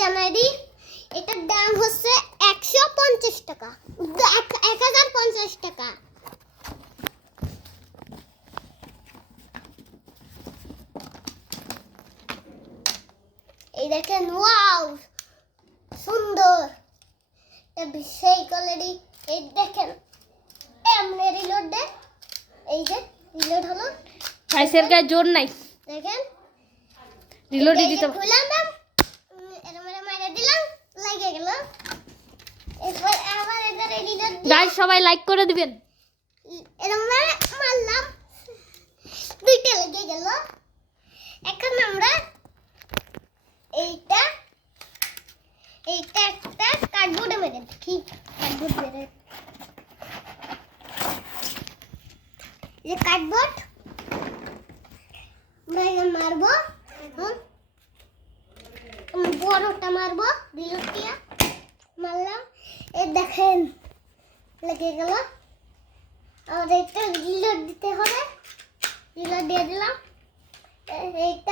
জানুয়ারি। এটার দাম হচ্ছে 150 টাকা, 1050 টাকা। এই দেখেন, ওয়াও সুন্দর, এটা সেই কালারই। এই দেখেন এমনি রিলোড দে, এই যে রিলোড হলো। ফাইসের গায়ে জোর নাই, দেখেন রিলোডই দিতে খুললাম না, এরম মাইরা দিলাম, লাগে গেল। এরপর আবার এটারে রিলোড দিয়ে গাইস সবাই লাইক করে দিবেন। এরম মারলাম, দুইটা লেগে গেল। এখন আমরা এইটা একটা কার্ডবোর্ডে মেরে দেখি। কার্ডবোর্ড মেরে, এই কার্ডবোর্ড আমরা মারবো। এখন বড়টা মারবো, রিলোড দিয়ে মারলাম। এই দেখেন লেগে গেল। আর এটা রিলোড দিতে হবে, রিলোড দিয়ে দিলাম। এইটা